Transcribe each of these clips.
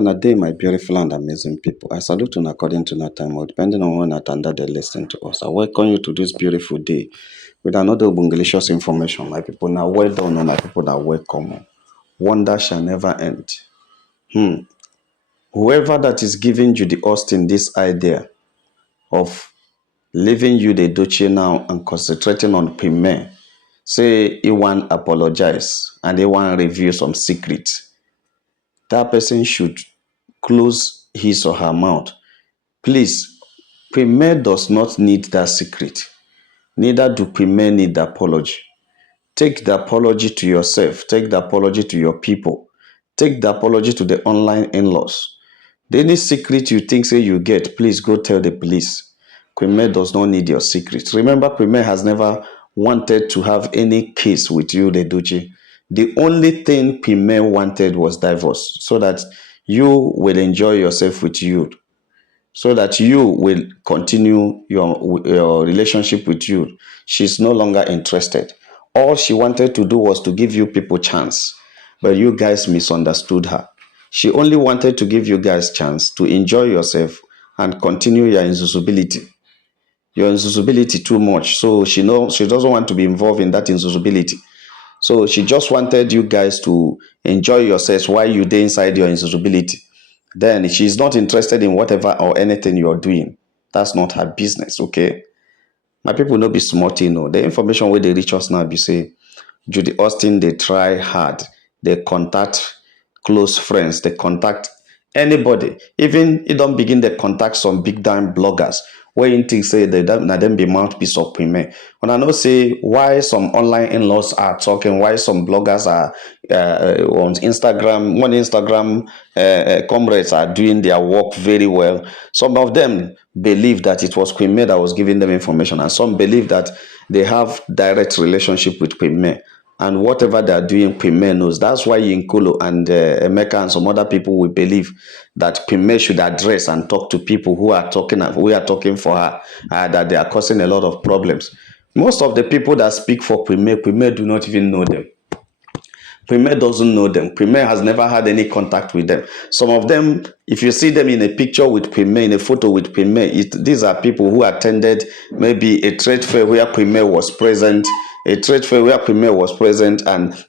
on a day, my beautiful and amazing people? I salute you according to that time, or depending on when at under they listen to us. I welcome you to this beautiful day with another Bungalicious information. My people, now well done, my people that welcome. Wonder shall never end. Whoever that is giving you the Austin this idea of leaving you the Duchy now and concentrating on Pime, say he want apologize and he want reveal some secrets. That person should close his or her mouth. Please, Premier does not need that secret. Neither do Premier need the apology. Take the apology to yourself. Take the apology to your people. Take the apology to the online in-laws. Any secret you think say you get, please go tell the police. Premier does not need your secret. Remember, Premier has never wanted to have any case with you, Leduchi. The only thing Premier wanted was divorce, so that you will enjoy yourself with you, so that you will continue your relationship with you. She's no longer interested. All she wanted to do was to give you people chance, but you guys misunderstood her. She only wanted to give you guys chance to enjoy yourself and continue your insusability. Your insusability too much, so she doesn't want to be involved in that insusability. So she just wanted you guys to enjoy yourselves while you stay inside your insusability. Then she's not interested in whatever or anything you're doing. That's not her business, okay? My people no be smart, you know. The information where they reach us now be say, Judy Austin, they try hard. They contact close friends. They contact anybody. Even it don't begin they contact some big time bloggers where you think say they don't na them be mouthpiece of Pime. When I know say why some online in-laws are talking, why some bloggers are on Instagram, one Instagram comrades are doing their work very well. Some of them believe that it was Pime that was giving them information, and some believe that they have direct relationship with Pime. And whatever they are doing, Pime knows. That's why Yinkolo and Emeka and some other people will believe that Pime should address and talk to people who are talking for her, that they are causing a lot of problems. Most of the people that speak for Pime do not even know them. Premier doesn't know them. Premier has never had any contact with them. Some of them, if you see them in a picture with Premier, in a photo with Premier, these are people who attended maybe a trade fair where Premier was present, and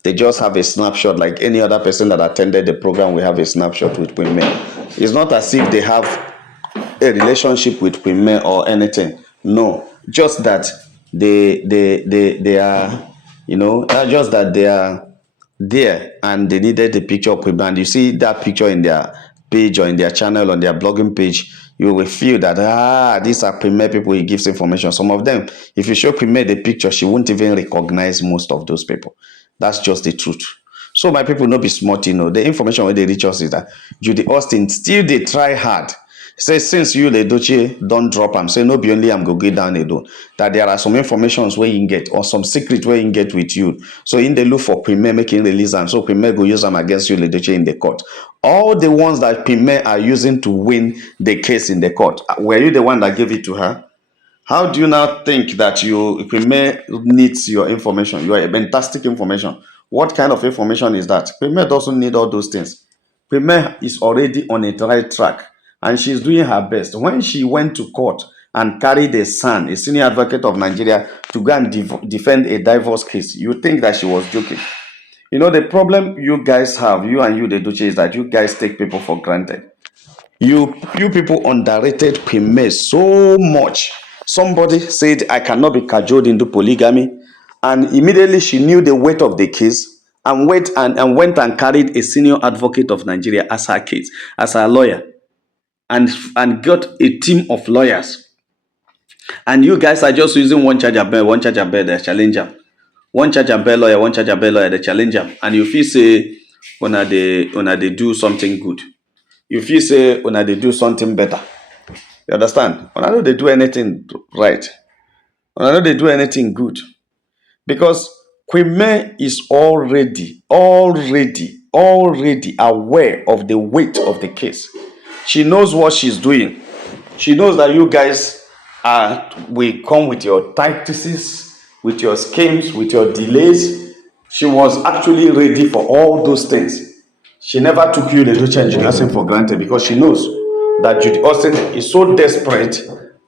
they just have a snapshot like any other person that attended the program. We have a snapshot with Premier. It's not as if they have a relationship with Premier or anything. No, just that they are, just that they are there and they needed the picture of Pime, and you see that picture in their page or in their channel, on their blogging page, you will feel that these are Pime people. He gives information. Some of them, if you show Pime the picture, she won't even recognize most of those people. That's just the truth. So my people, not be smart, the information where they reach us is that Judy Austin still they try hard. Say since you the Doche don't drop am, say no be only I'm go get down alone. That there are some informations where you can get or some secret where you can get with you. So in the look for Pime making release them, so Pime go use them against you the Doche in the court. All the ones that Pime are using to win the case in the court, were you the one that gave it to her? How do you now think that Pime needs your information, your fantastic information? What kind of information is that? Pime doesn't need all those things. Pime is already on a right track, and she's doing her best. When she went to court and carried a son, a senior advocate of Nigeria, to go and defend a divorce case, you think that she was joking. The problem you guys have, you and you, the Duce, is that you guys take people for granted. You people underrated Pime so much. Somebody said, I cannot be cajoled into polygamy. And immediately she knew the weight of the case and went and carried a senior advocate of Nigeria as her case, as her lawyer, and got a team of lawyers. And you guys are just using one charge and bear, the challenger. One charge and bear lawyer, the challenger. And you feel say, when they do something good. You feel say, when they do something better. You understand? When I know they do anything right. When I know they do anything good. Because Queen May is already aware of the weight of the case. She knows what she's doing. She knows that you guys will come with your tactics, with your schemes, with your delays. She was actually ready for all those things. She never took you, Leduce and Judy Austin, for granted because she knows that Judy Austin is so desperate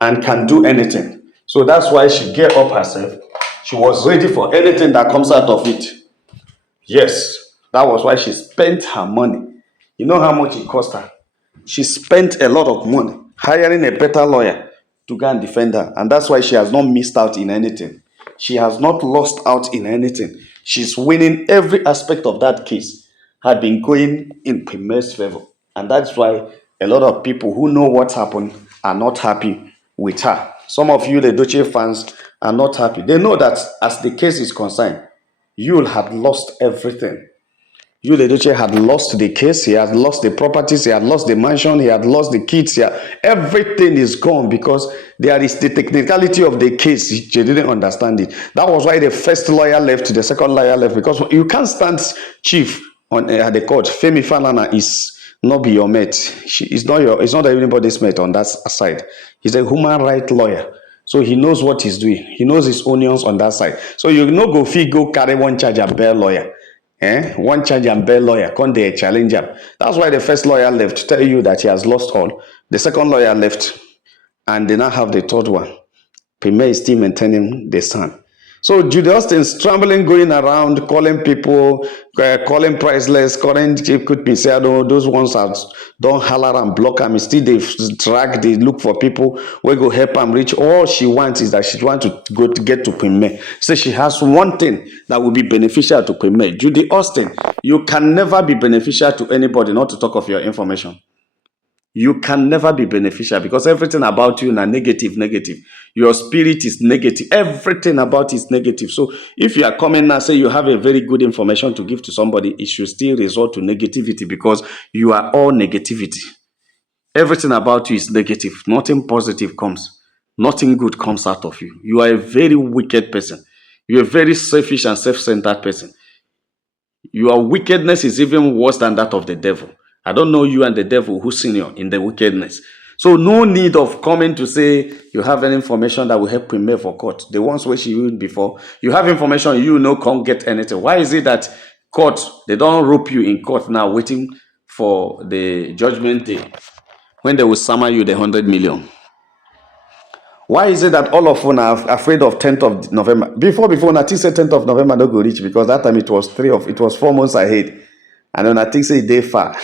and can do anything. So that's why she gave up herself. She was ready for anything that comes out of it. Yes, that was why she spent her money. You know how much it cost her? She spent a lot of money hiring a better lawyer to go and defend her. And that's why she has not missed out in anything. She has not lost out in anything. She's winning every aspect of that case, had been going in Pime's favor. And that's why a lot of people who know what happened are not happy with her. Some of you, the Doche fans, are not happy. They know that as the case is concerned, you'll have lost everything. Jude Edochie had lost the case, he had lost the properties, he had lost the mansion, he had lost the kids, everything is gone because there is the technicality of the case. She didn't understand it. That was why the first lawyer left, the second lawyer left, because you can't stand chief on at the court. Femi Falana is not be your mate. It's not anybody's mate on that side. He's a human rights lawyer. So he knows what he's doing. He knows his onions on that side. So you no go fit go carry one charge and bear lawyer. One charge and bear lawyer, come there challenge him. That's why the first lawyer left to tell you that he has lost all. The second lawyer left, and they now have the third one. Premier is still maintaining the stand. So Judy Austin scrambling, going around, calling people, calling priceless, calling could be said, oh, those ones are don't holler and block them. Still they drag, they look for people where go help them reach. All she wants is that she wants to go to get to Premier. So she has one thing that will be beneficial to Premier. Judy Austin, you can never be beneficial to anybody, not to talk of your information. You can never be beneficial because everything about you is negative. Your spirit is negative. Everything about it is negative. So if you are coming now, say you have a very good information to give to somebody, it should still resort to negativity because you are all negativity. Everything about you is negative. Nothing positive comes. Nothing good comes out of you. You are a very wicked person. You are a very selfish and self-centered person. Your wickedness is even worse than that of the devil. I don't know you and the devil who's senior in the wickedness. So no need of coming to say you have any information that will help Premier for court. The ones where she used before, you have information you know can't get anything. Why is it that court, they don't rope you in court now waiting for the judgment day when they will summon you the 100 million? Why is it that all of you are afraid of 10th of November? Before, I think say 10th of November not go reach because that time it was 4 months ahead. And then I think say they far.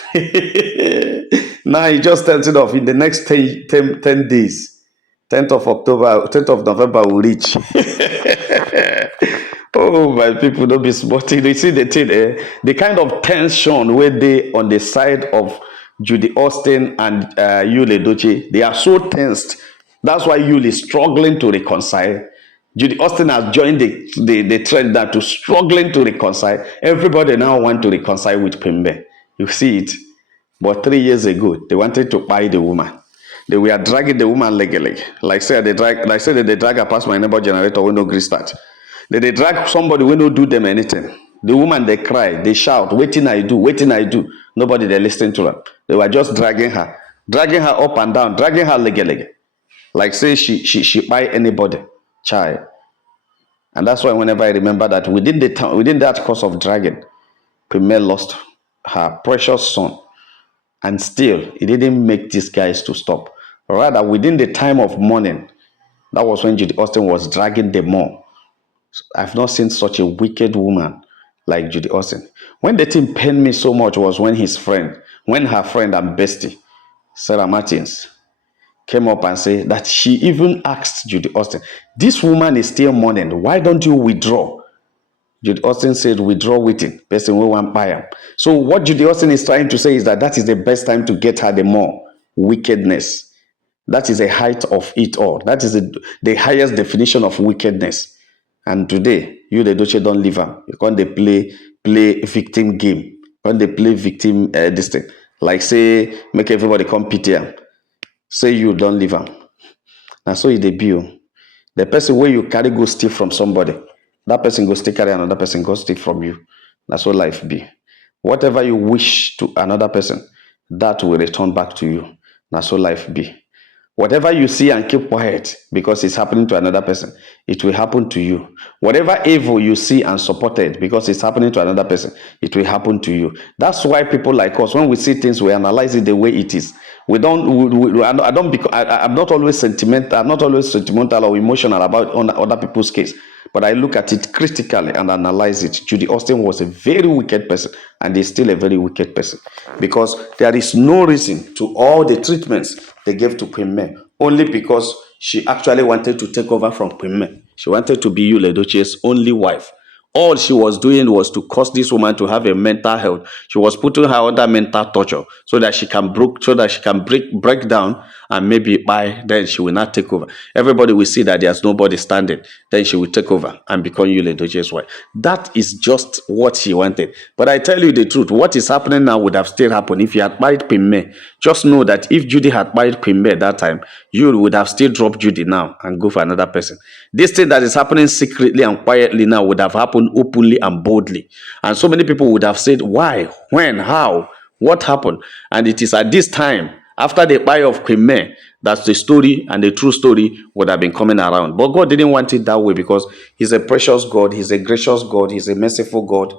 Now it just tells it off in the next 10 days. 10th of October, 10th of November will reach. Oh, my people, don't be sporting. You see the thing, the kind of tension where they on the side of Judy Austin and Yule Doche, they are so tensed. That's why Yule is struggling to reconcile. Judy Austin has joined the trend that to struggling to reconcile. Everybody now want to reconcile with Pimbe. You see it. But 3 years ago, they wanted to buy the woman. They were dragging the woman legally. Like say they drag her past my neighbor generator when no green start. They drag somebody when no do them anything. The woman they cry, they shout, waiting I do. Nobody they listen to them. They were just dragging her up and down, dragging her legally. Like say she buy anybody, child. And that's why whenever I remember that within that course of dragging, Premier lost her precious son. And still, it didn't make these guys to stop. Rather, within the time of mourning, that was when Judy Austin was dragging them more. I've not seen such a wicked woman like Judy Austin. When the thing pained me so much was when her friend and bestie, Sarah Martins, came up and said that she even asked Judy Austin, this woman is still mourning. Why don't you withdraw? Judy Austin said, withdraw waiting. Person will want Pime. So what Judy Austin is trying to say is that is the best time to get her the more wickedness. That is the height of it all. That is the highest definition of wickedness. And today, you the Doche don't leave her. You can't they play victim game. When they play victim this thing. Like say, make everybody come pity her. Say you don't leave her. And so is the bill. The person where you carry go steal from somebody. That person go still carry another person go steal from you. That's what life be. Whatever you wish to another person, that will return back to you. That's what life be. Whatever you see and keep quiet because it's happening to another person, it will happen to you. Whatever evil you see and support it because it's happening to another person, it will happen to you. That's why people like us, when we see things, we analyze it the way it is. We don't. I don't. I'm not always sentimental. I'm not always sentimental or emotional about on other people's case. But I look at it critically and analyze it. Judy Austin was a very wicked person, and is still a very wicked person, because there is no reason to all the treatments they gave to Pime, only because she actually wanted to take over from Pime. She wanted to be Yul Edochie's only wife. All she was doing was to cause this woman to have a mental health. She was putting her under mental torture so that she can break down, and maybe by then she will not take over. Everybody will see that there's nobody standing. Then she will take over and become Yul Edochie's wife. That is just what she wanted. But I tell you the truth, what is happening now would have still happened if you had married Pime. Just know that if Judy had married Pime at that time, you would have still dropped Judy now and go for another person. This thing that is happening secretly and quietly now would have happened openly and boldly. And so many people would have said, why, when, how, what happened? And it is at this time, after the buy of Pime, that the story and the true story would have been coming around. But God didn't want it that way, because He's a precious God, He's a gracious God, He's a merciful God,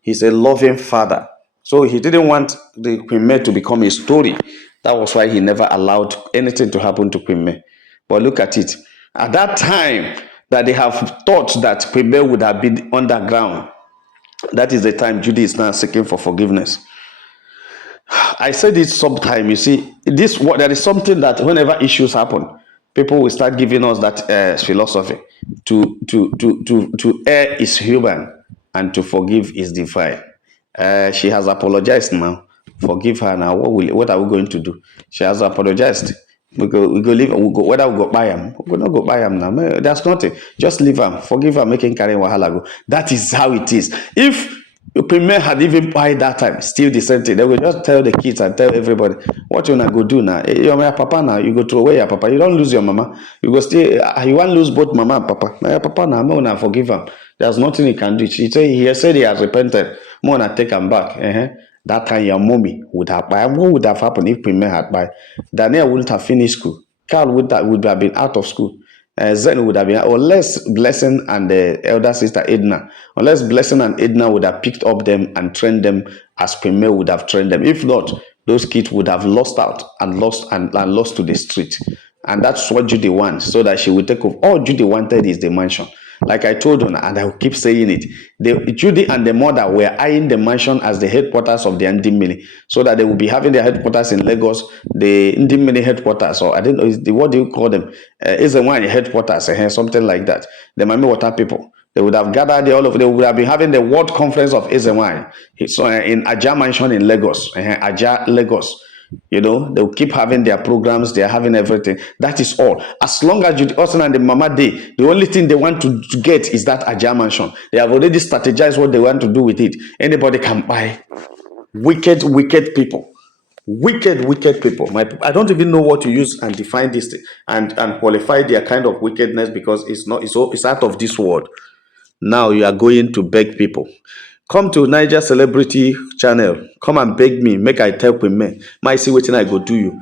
He's a loving Father. So He didn't want the Pime to become a story. That was why He never allowed anything to happen to Pime. But look at it. At that time that they have thought that Pime would have been underground, that is the time Judy is now seeking for forgiveness. I said it sometime. You see, there is something that whenever issues happen, people will start giving us that philosophy: to err is human, and to forgive is divine. She has apologized now. Forgive her now. What are we going to do? She has apologized. We go leave. We go, whether we go buy him, we go not go buy him now. There's nothing. Just leave him. Forgive her. Make him carry wahala go. That is how it is. If Pime had even buy that time, still the same thing. They will just tell the kids and tell everybody, what you gonna go do now? You're my papa now. You go throw away your papa. You don't lose your mama. You go still. You want lose both mama and papa. My papa now. I'm gonna forgive him. There's nothing he can do. He said he has repented. I'm gonna take him back. That time your mommy would have buy. What would have happened if Pime had buy? Daniel wouldn't have finished school. Carl would have been out of school. Zen would have been, unless Blessing and the elder sister Edna, unless Blessing and Edna would have picked up them and trained them as Pime would have trained them. If not, those kids would have lost out and lost to the street. And that's what Judy wants, so that she will take off. All Judy wanted is the mansion. Like I told her, and I will keep saying it, Judy and the mother were eyeing the mansion as the headquarters of the Ndimili, so that they will be having their headquarters in Lagos, the Ndimili headquarters, or I don't know, what do you call them? Is the one headquarters, something like that. The Miami Water people. They would have gathered they would have been having the World Conference of Ezewine in Aja Mansion in Lagos, Aja, Lagos. They'll keep having their programs, they're having everything. That is all. As long as Judy Austin and the Mama Day, the only thing they want to get is that Aja Mansion. They have already strategized what they want to do with it. Anybody can buy. Wicked, wicked people. Wicked people. I don't even know what to use and define this thing and qualify their kind of wickedness, because it's out of this world. Now you are going to beg people. Come to Niger Celebrity Channel. Come and beg me. Make I tell Pime. My see wetin I go do you.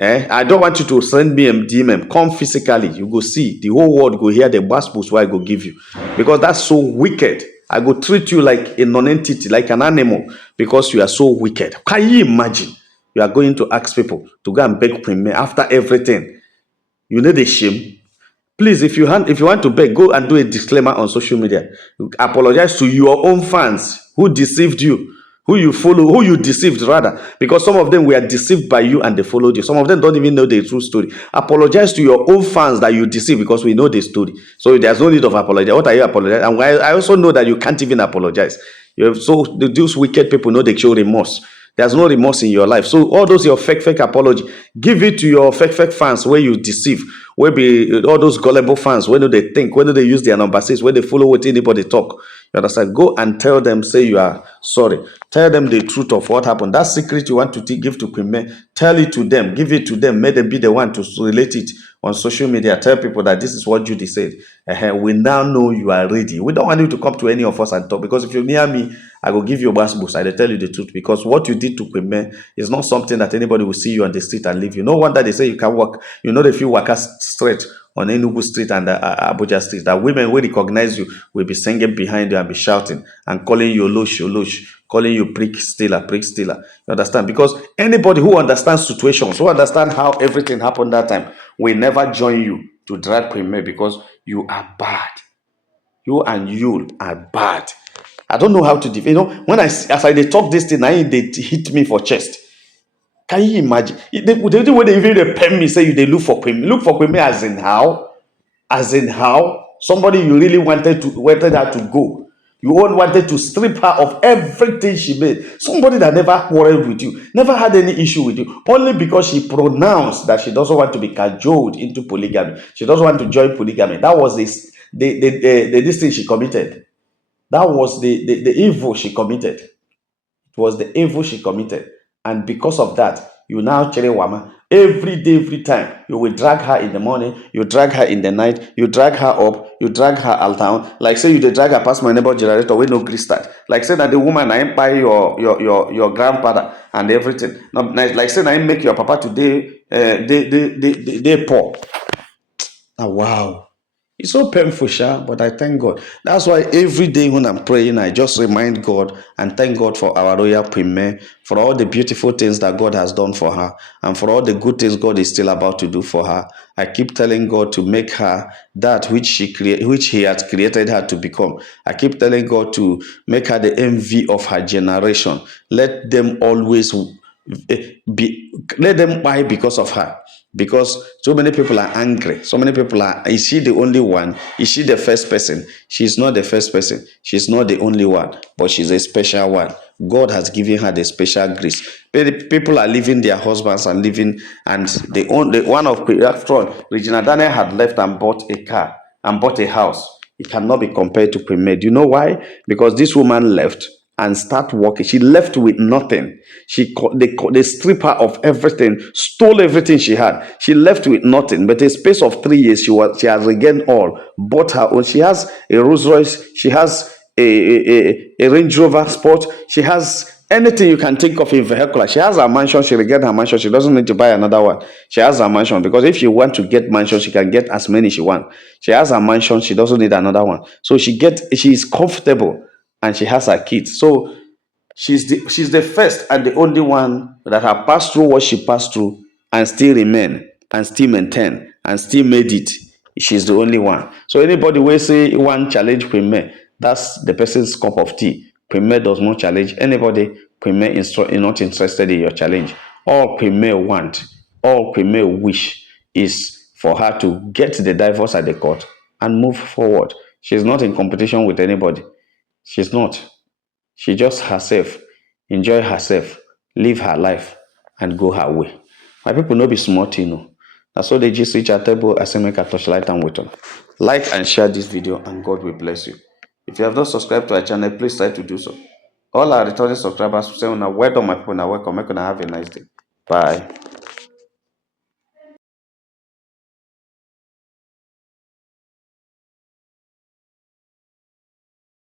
I don't want you to send me a DM. Come physically. You go see. The whole world go hear the gospels what I go give you. Because that's so wicked. I go treat you like a non-entity, like an animal, because you are so wicked. Can you imagine? You are going to ask people to go and beg Pime after everything. You need a shame. Please, if you want to beg, go and do a disclaimer on social media. Apologize to your own fans who deceived you, who you follow, who you deceived rather, because some of them were deceived by you and they followed you. Some of them don't even know the true story. Apologize to your own fans that you deceived, because we know the story. So there's no need of apology. What are you apologizing? And I also know that you can't even apologize. So those wicked people know they show remorse. There's no remorse in your life. So all those your fake apology, give it to your fake fans where you deceive. Where be all those gullible fans, when do they think, when do they use their number six, when they follow what anybody talk. You understand? Go and tell them, say you are sorry. Tell them the truth of what happened. That secret you want to give to Pime, tell it to them, give it to them, may them be the one to relate it on social media. Tell people that this is what Judy said. We now know you are ready. We don't want you to come to any of us and talk, because if you're near me I will give you a boost. I dey tell you the truth, because what you did to Pime is not something that anybody will see you on the street and leave you. No wonder they say you can walk. You know, if you walk straight on Enugu Street and Abuja Street, that women will recognize you, will be singing behind you and be shouting and calling you Olosh, calling you prick stealer, prick stealer. You understand? Because anybody who understands situations, who understand how everything happened that time, will never join you to drag Pime, because you are bad. You and you are bad. I don't know how to defend. When as I they talk this thing, they hit me for chest. Can you imagine? The way they even dey pen me, say you they look for Pime. Look for Pime as in how? As in how? Somebody you really wanted her to go. You all wanted to strip her of everything she made. Somebody that never quarreled with you, never had any issue with you, only because she pronounced that she doesn't want to be cajoled into polygamy. She doesn't want to join polygamy. That was this thing she committed. That was the evil she committed. It was the evil she committed. And because of that, you now carry Wama. Every day, every time, you will drag her in the morning, you drag her in the night, you drag her up, you drag her out town. Like say you dey drag her past my neighbor generator with no gree start. Like say that the woman I buy your grandfather and everything. No, like say I make your papa today they poor. Ah, wow. It's so painful, sha, but I thank God. That's why every day when I'm praying, I just remind God and thank God for our royal Pime, for all the beautiful things that God has done for her, and for all the good things God is still about to do for her. I keep telling God to make her that which He has created her to become. I keep telling God to make her the envy of her generation. Let them always be let them buy because of her, because so many people are angry. So many people are, is she the only one? Is she the first person? She's not the first person. She's not the only one, but she's a special one. God has given her the special grace. People are leaving their husbands and living, and the one of after all, Regina Daniel had left and bought a car and bought a house. It cannot be compared to Premier. Do you know why? Because this woman left and start working. She left with nothing. They strip her of everything, stole everything she had. She left with nothing. But in a space of 3 years, she has regained all, bought her own. She has a Rolls Royce. She has a Range Rover Sport. She has anything you can think of in vehicular. She has a mansion. She regained her mansion. She doesn't need to buy another one. She has a mansion, because if she want to get mansion, she can get as many she want. She has a mansion. She doesn't need another one. So she is comfortable, and she has her kids. So she's the first and the only one that have passed through what she passed through and still remain and still maintain and still made it. She's the only one. So anybody will say one challenge Premier, that's the person's cup of tea. Premier does not challenge anybody. Premier is not interested in your challenge. All Premier want, all Premier wish is for her to get the divorce at the court and move forward. She's not in competition with anybody. She's not. She just herself, enjoy herself, live her life, and go her way. My people no be smart, you know. That's so they just reach our table. I say make a touchlight and wait on. Like and share this video, and God will bless you. If you have not subscribed to our channel, please try to do so. All our returning subscribers say, "Well done, my people. Now welcome. Make una have a nice day. Bye."